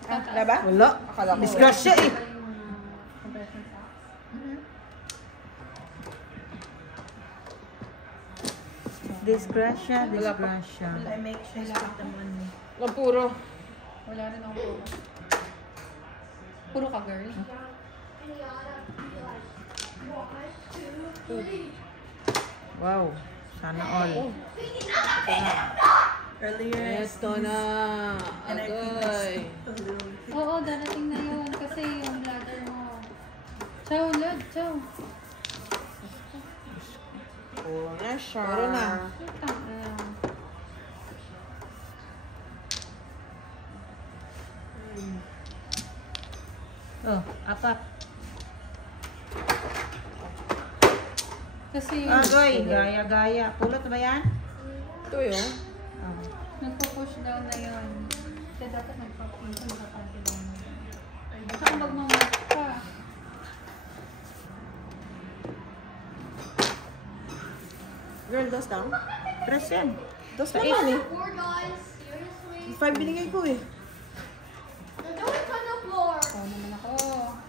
Okay. Wala ba? Wala. Akala ko. Disgrasya eh. Compression socks. Disgrasya, Wala pa. disgrasya. I make sure you put them on me. Ang puro. Wala rin ako puro. Puro ka, girl. Wow. Sana all. Earlier, Ito na. and I think Agoy. it's a little. Oo, darating na yun. Kasi yung vlogger mo. Ciao, lad. Ciao. Puro na siya. Puro na. Putang ina. Oh, apat. Kasi yung Agoy, gaya-gaya. Pulot ba yan? Ito yun. Oh. nagpo-push down na yun. Kaya dapat nagpa-push down. Saka magmamat ka. Girl, dos down. Press yan. Dos naman eh. Four guys, seriously? 5 binigay ko eh. Then do it on the floor. Oo naman ako.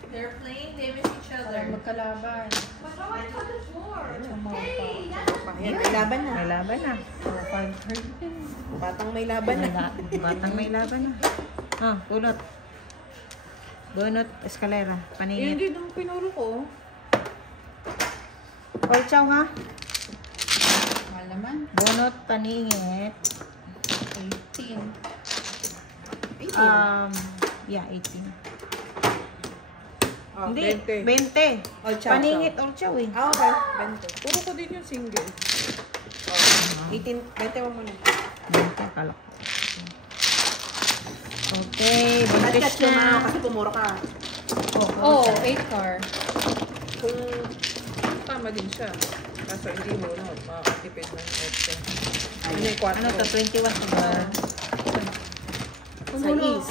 They're playing, they miss each Para other. magkalaban. But do it on the floor. Sumaw pa. Hey, that's Ayan, may laban na. May laban na. Oh, 500. Batang may laban na. Batang may laban na. Ah, pulot. Bunot, eskalera. Yun Paningit. din ang pinuro ko. All chow ha? Mahal naman. Bunot, paningit. 18. Yeah, 18. Oh, Hindi, 20. 20. All chow. Paningit, all chow eh. Ah, okay. 20. Puro ko din yung single. 18, 20 mo muna. 20, akala ko. Okay, buntis At yung mga na. kasi pumuro ka. Oh, 8 car. Kung tama din siya. Kaso hindi mo, no, makakatipid ng 8. Ano yung 4? Ano to, 21 sugar. Sa is.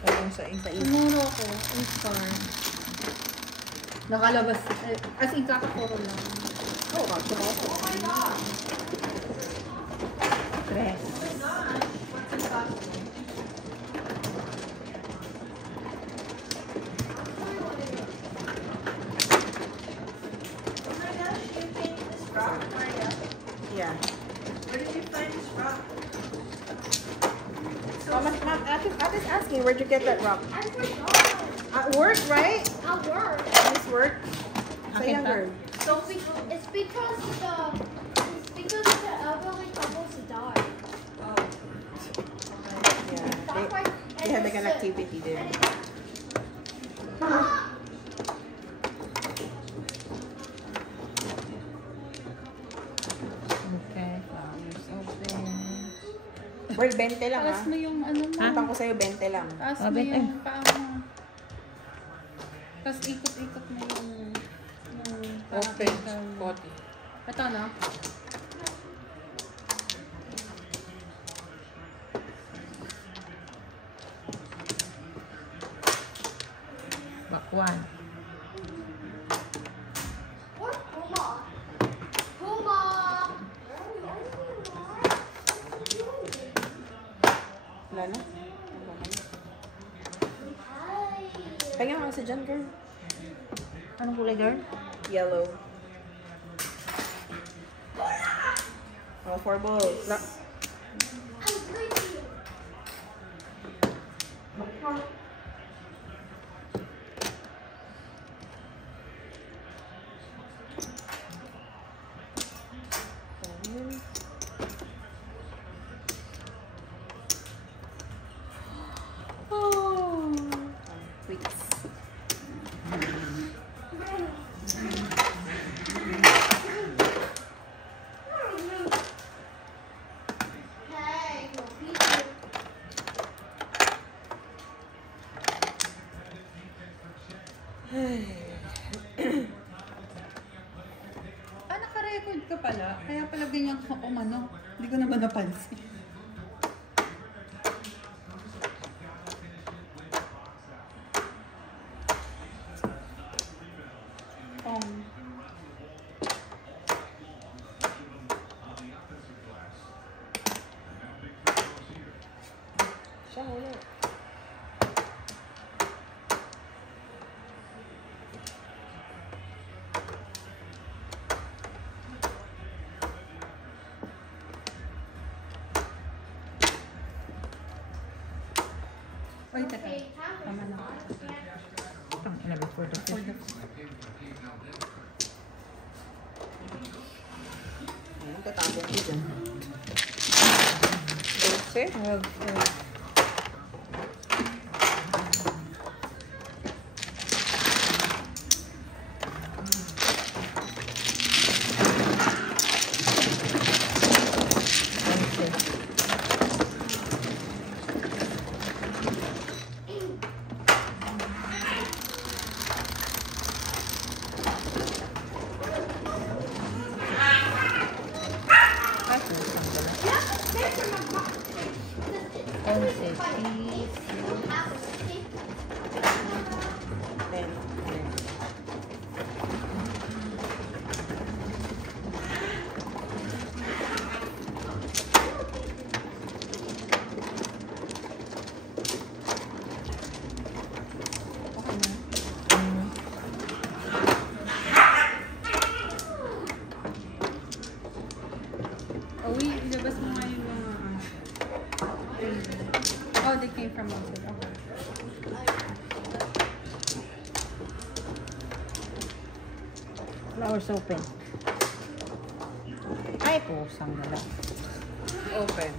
Parang sa 8. Tumuro ako. 8 car. Nakalabas. As in, kakapuro lang. Oo, kasi mo. Tres. Yeah. Where did you find this rock? Ate is asking, where'd you get that rock? I forgot. At work, right? At work. This work? Sa Akin younger. So it's because the elderly couples died. Yeah. That's why. They had like an activity there. Okay, flowers open. Work 20 lang Taas ah. mo yung ano mo. Utang ko sa'yo 20 lang. Taas Ah, mo bet, yung paa mo. Tapos ikot-ikot mo yung Okay. parang- 40. Ito, no? Bakwan. What? Puma. Puma. Wala na? Hi. Pahinga ka kasi dyan, girl. Anong kulay, girl? Yellow. Oh, 4 balls. I'm pretty. Please. Hey, no pizza. Ah, naka-record ka pala. Kaya pala ganyan ka umano. Hindi ko naman napansin. Siya ulit. Oy, teka. Okay, time Tama na. Ang ina before the For the... Ayan, tatapon ko dyan. 12. 11, please. 10. Uy, ilabas mo nga yung mga oh, they came from outside. Okay. Flowers open. Ay, pusang na lang. Open.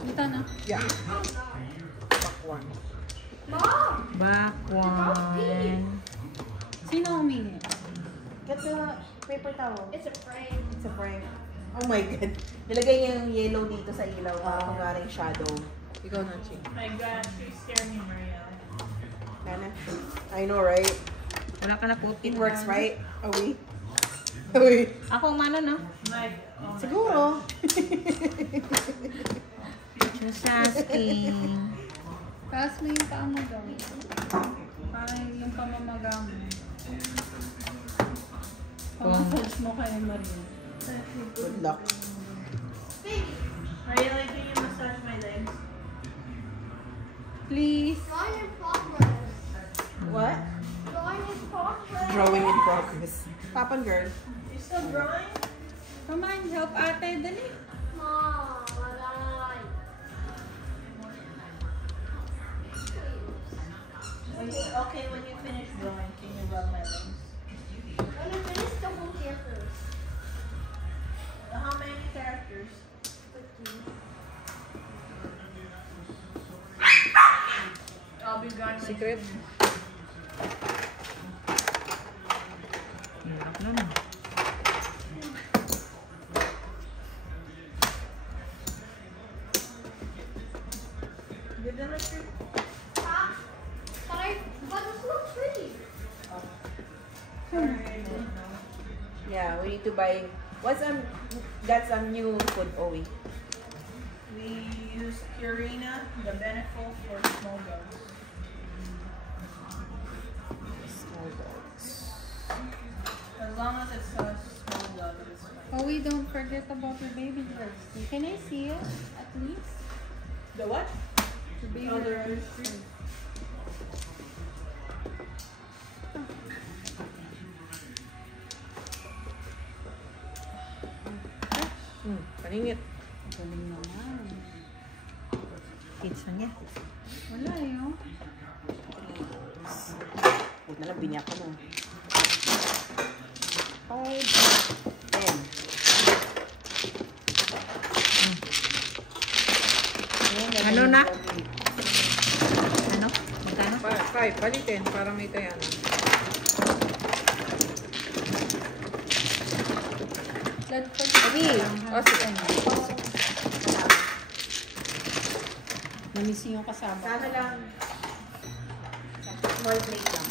Dito na. Yeah. Back one. Back one. Sino humingi? Get the paper towel. It's a frame. It's a frame. Oh my God. Nilagay niya yung yellow dito sa ilaw. Kunwaring shadow. Ikaw na, Chi. My God, you scare me, Marielle. Kana. I know, right? Wala ka na po. It works, right? Oh, wait. Uy. Ako umano, no? Like, oh my Siguro. Just asking. Taas mo yung paa mo daw. Parang yung pamamaga mo. Pamassage mo kay Marie. Good luck. Marielle, can you massage my legs? Please. Drawing in progress. What? Drawing in progress. Drawing in progress. Papan girl. You still drawing? Come on, help ate. Dali. Mom, alright. Okay, when you finish drawing, can you rub my legs? When I finish the whole character. How many characters? I'll be drawing my Secret. Hirap nun. Good on the tree? But it's not pretty. Sorry, I don't know. Yeah, we need to buy. That's some new food, Owie. We use Purina, the Beneful for small dogs. Small dogs. As long as it's a small dog, it's fine. Oh, we don't forget about your baby dress. Can I see it at least? The what? The baby Oh, the dress. registry. Paningit. Galing naman. Kids na niya. Wala yun. Huwag na lang, binyak ko na. 5, 10. Ano na? Ano? Magkano? 5. Palitin para may tayanan. Blood for Abi! Oh, sige. Namiss yung kasama. Sana lang. Small plate lang.